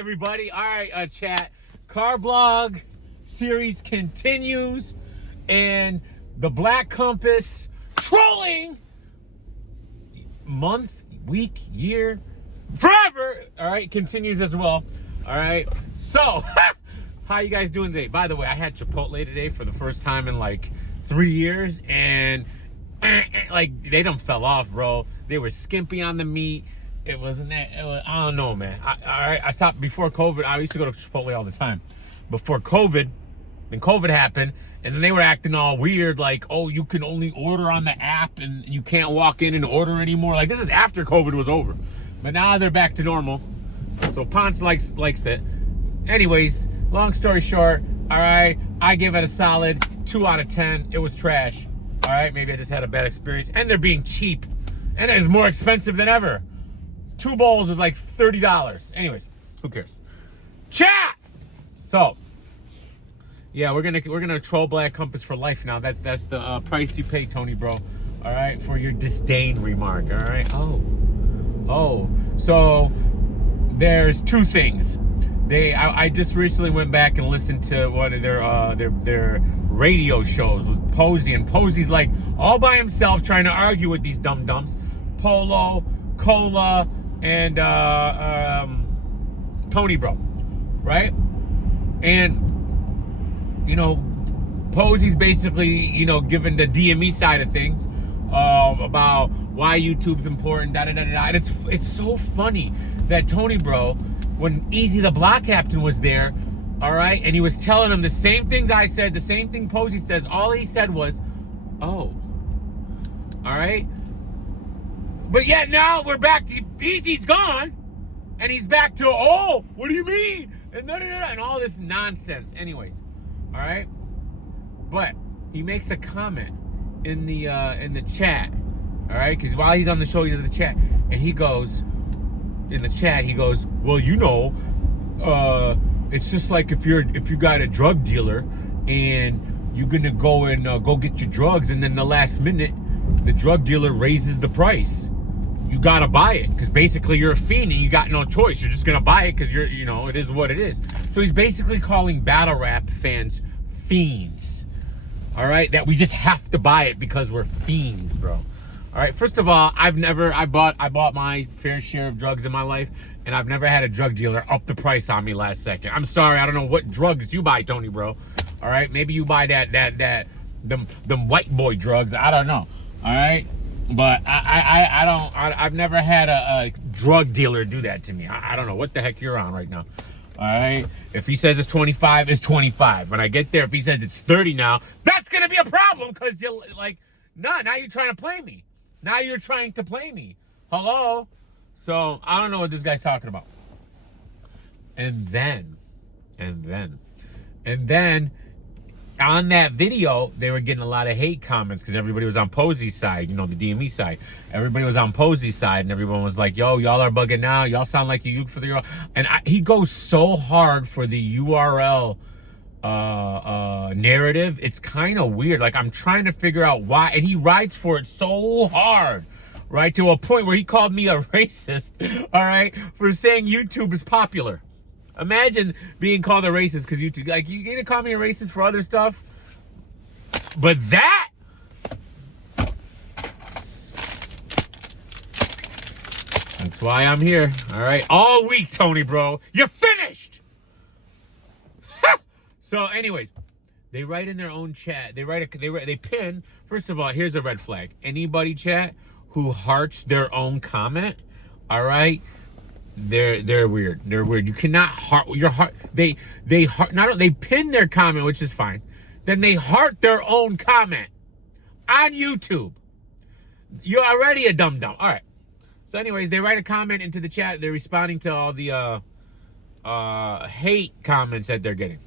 everybody. All right, chat. Car blog series continues, and the Black Compass trolling month, week, year, forever. All right, continues as well. All right. So, how you guys doing today? By the way, I had Chipotle today for the first time in like 3 years, and like they done fell off, bro. They were skimpy on the meat. It wasn't that. I don't know, man. I stopped before COVID. I used to go to Chipotle all the time. Before COVID, then COVID happened, and then they were acting all weird, like, oh, you can only order on the app, and you can't walk in and order anymore. Like, this is after COVID was over, but now they're back to normal. So Ponce likes it. Anyways, long story short, all right, I give it a solid 2 out of 10. It was trash. All right, maybe I just had a bad experience, and they're being cheap, and it is more expensive than ever. 2 bowls is like $30. Anyways, who cares? Chat. So, yeah, we're gonna troll Black Compass for life now. That's the price you pay, Tony, bro. All right, for your disdain remark. All right. Oh. So there's 2 things. I just recently went back and listened to one of their radio shows with Posey, and Posey's like all by himself trying to argue with these dum-dums, Polo, Cola, and Tony Bro, right? And you know, Posey's basically, you know, giving the DME side of things about why YouTube's important, da-da-da-da-da. And it's so funny that Tony Bro, when Easy the Block Captain was there, all right, and he was telling him the same things I said, the same thing Posey says, all he said was, oh, all right? But yet now we're back to, Easy's gone, and he's back to, oh, what do you mean? And da-da-da-da, and all this nonsense. Anyways, all right? But he makes a comment in the chat, all right? Because while he's on the show, he does the chat, and he goes, in the chat, he goes, well, you know, it's just like if you got a drug dealer and you're gonna go and go get your drugs, and then the last minute the drug dealer raises the price, you gotta buy it because basically you're a fiend and you got no choice. You're just gonna buy it because it is what it is. So he's basically calling battle rap fans fiends, all right? That we just have to buy it because we're fiends, bro. All right, first of all, I bought my fair share of drugs in my life, and I've never had a drug dealer up the price on me last second. I'm sorry, I don't know what drugs you buy, Tony Bro. All right, maybe you buy them white boy drugs. I don't know. All right, but I've never had a drug dealer do that to me. I don't know what the heck you're on right now. All right, if he says it's 25, it's 25. When I get there, if he says it's 30 now, that's gonna be a problem because you're like, nah, now you're trying to play me. Now you're trying to play me. Hello? So, I don't know what this guy's talking about. And then, on that video, they were getting a lot of hate comments because everybody was on Posey's side, you know, the DME side. Everybody was on Posey's side, and everyone was like, yo, y'all are bugging now. Y'all sound like you for the URL. And he goes so hard for the URL narrative. It's kind of weird. Like, I'm trying to figure out why, and he rides for it so hard, right, to a point where he called me a racist, all right, for saying YouTube is popular. Imagine being called a racist because YouTube, like, you gonna call me a racist for other stuff, but that, that's why I'm here. All right, all week, Tony Bro, you're finished. So, anyways, they write in their own chat. They pin. First of all, here's a red flag. Anybody, chat, who hearts their own comment, all right, they're weird. They're weird. You cannot heart your heart. They heart. Not they pin their comment, which is fine. Then they heart their own comment on YouTube. You're already a dum dum. All right. So, anyways, they write a comment into the chat. They're responding to all the hate comments that they're getting.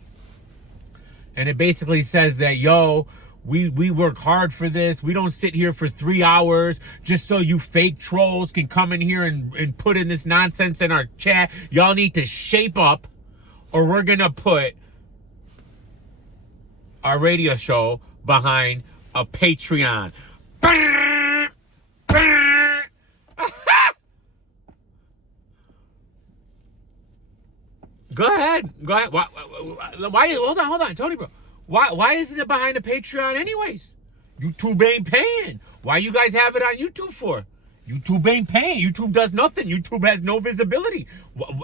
And it basically says that, yo, we work hard for this. We don't sit here for 3 hours just so you fake trolls can come in here and put in this nonsense in our chat. Y'all need to shape up, or we're going to put our radio show behind a Paetron. Go ahead. Go ahead. Why hold on, Tony, bro. Why isn't it behind the Patreon anyways? YouTube ain't paying. Why you guys have it on YouTube for? YouTube ain't paying. YouTube does nothing. YouTube has no visibility.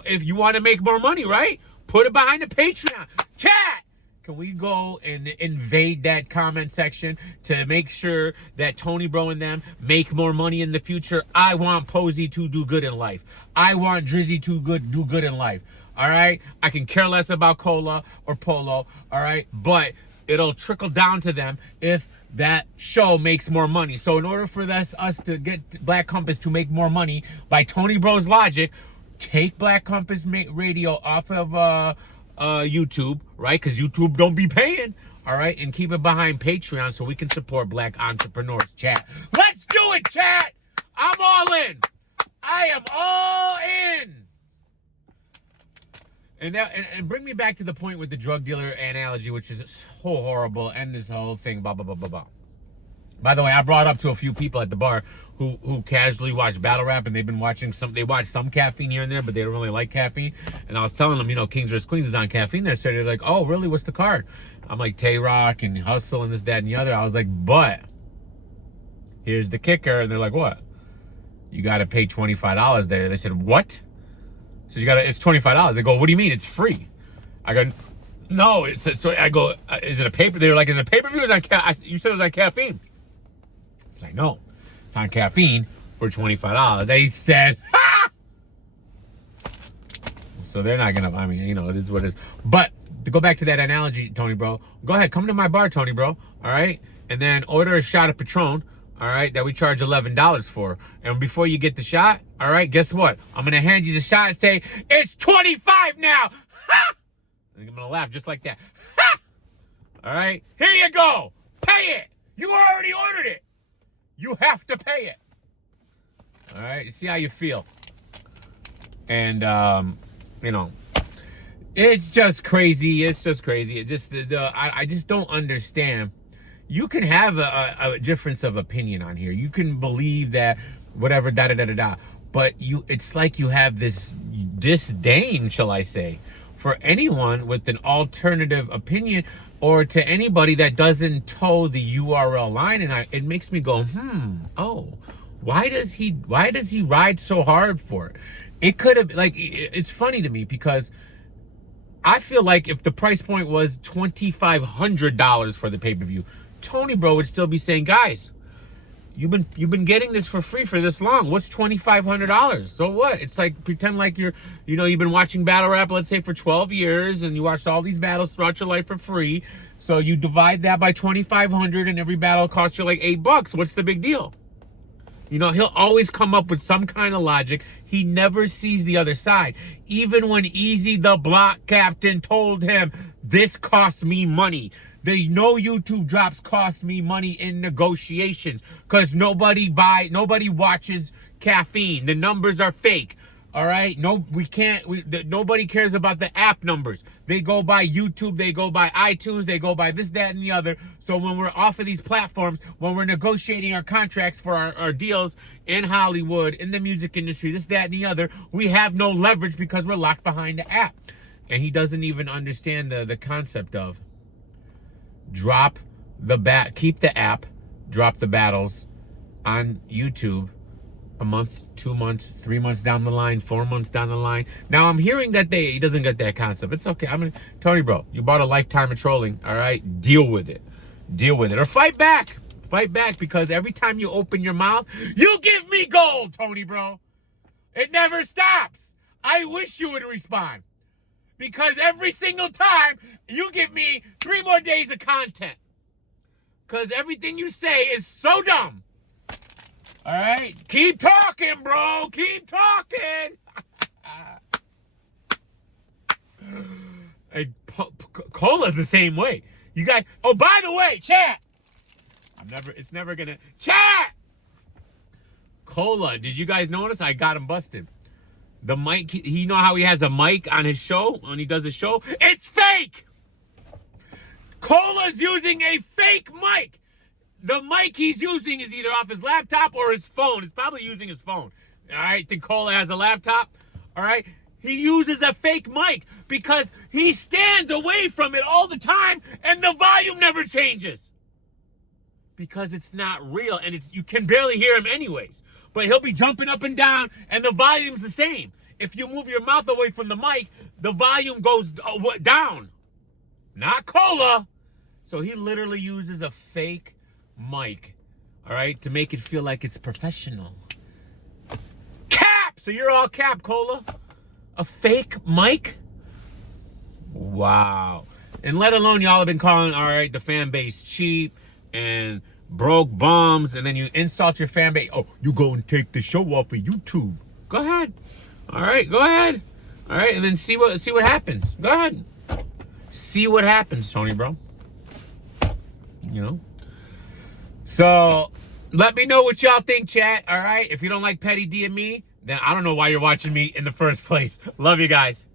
If you want to make more money, right? Put it behind the Patreon. Chat! Can we go and invade that comment section to make sure that Tony Bro and them make more money in the future? I want Posey to do good in life. I want Drizzy to do good in life. All right? I can care less about Cola or Polo. All right? But it'll trickle down to them if that show makes more money. So in order for us to get Black Compass to make more money by Tony Bro's logic, take Black Compass Radio off of YouTube, right? Because YouTube don't be paying, all right? And keep it behind Patreon so we can support Black entrepreneurs, chat. Let's do it, chat! I'm all in. I am all in. And now, and bring me back to the point with the drug dealer analogy, which is so horrible, and this whole thing, blah, blah, blah, blah, blah. By the way, I brought up to a few people at the bar who casually watch battle rap, and they've been watching they watch some caffeine here and there, but they don't really like caffeine. And I was telling them, you know, Kings vs. Queens is on caffeine there. So they're like, oh, really? What's the card? I'm like, Tay-Rock and Hustle and this, that, and the other. I was like, but here's the kicker. And they're like, what? You got to pay $25 there. They said, what? So it's $25. They go, what do you mean? It's free. I go, no. So I go, is it a pay-per-view? They were like, is it a pay-per-view? You said it was on caffeine. It's like, no, it's on caffeine for $25. They said, ha! So they're not gonna, I mean, you know, it is what it is. But to go back to that analogy, Tony Bro, go ahead, come to my bar, Tony Bro, all right? And then order a shot of Paetron, all right, that we charge $11 for. And before you get the shot, all right, guess what? I'm gonna hand you the shot and say, it's 25 now, ha! And I'm gonna laugh just like that, ha! All right, here you go, pay it. You already ordered it. You have to pay it. All right, you see how you feel. And, you know, it's just crazy. It's just crazy. It just, I just don't understand. You can have a difference of opinion on here. You can believe that whatever, da-da-da-da-da. But it's like you have this disdain, shall I say, for anyone with an alternative opinion, or to anybody that doesn't toe the URL line. And it makes me go, oh, why does he ride so hard for it? It could have, like, it's funny to me because I feel like if the price point was $2,500 for the pay-per-view, Tony Bro would still be saying, guys, you've been getting this for free for this long. What's $2,500? So what? It's like, pretend like you've been watching battle rap, let's say, for 12 years, and you watched all these battles throughout your life for free. So you divide that by 2,500, and every battle costs you like $8. What's the big deal? You know, he'll always come up with some kind of logic. He never sees the other side. Even when Easy the Block Captain told him, this costs me money. The no YouTube drops cost me money in negotiations because nobody watches caffeine. The numbers are fake. All right. No, nobody cares about the app numbers. They go by YouTube. They go by iTunes. They go by this, that, and the other. So when we're off of these platforms, when we're negotiating our contracts for our deals in Hollywood, in the music industry, this, that, and the other, we have no leverage because we're locked behind the app. And he doesn't even understand the concept of keep the app, drop the battles on YouTube a month, 2 months, 3 months down the line, 4 months down the line. Now I'm hearing that he doesn't get that concept. It's okay. I mean, Tony Bro, you bought a lifetime of trolling, all right? Deal with it. Or fight back. Fight back, because every time you open your mouth, you give me gold, Tony Bro. It never stops. I wish you would respond. Because every single time, you give me 3 more days of content. Because everything you say is so dumb. All right? Keep talking, bro. Keep talking. Hey, Cola's the same way. You guys, oh, by the way, chat. It's never gonna, chat. Cola, did you guys notice? I got him busted. The mic, you know how he has a mic on his show, when he does a show? It's fake! Cola's using a fake mic. The mic he's using is either off his laptop or his phone. It's probably using his phone. All right, think Cola has a laptop? All right? He uses a fake mic because he stands away from it all the time and the volume never changes. Because it's not real and you can barely hear him anyways. But he'll be jumping up and down and the volume's the same. If you move your mouth away from the mic, the volume goes down. Not cola. So he literally uses a fake mic, all right, to make it feel like it's professional. Cap! So you're all cap, Cola. A fake mic? Wow. And let alone y'all have been calling, all right, the fan base cheap and broke bums, and then you insult your fan base. Oh, you go and take the show off of YouTube. Go ahead. All right, go ahead. All right, and then see what happens. Go ahead. See what happens, Tony, bro. You know? So, let me know what y'all think, chat, all right? If you don't like Petty D and me, then I don't know why you're watching me in the first place. Love you guys.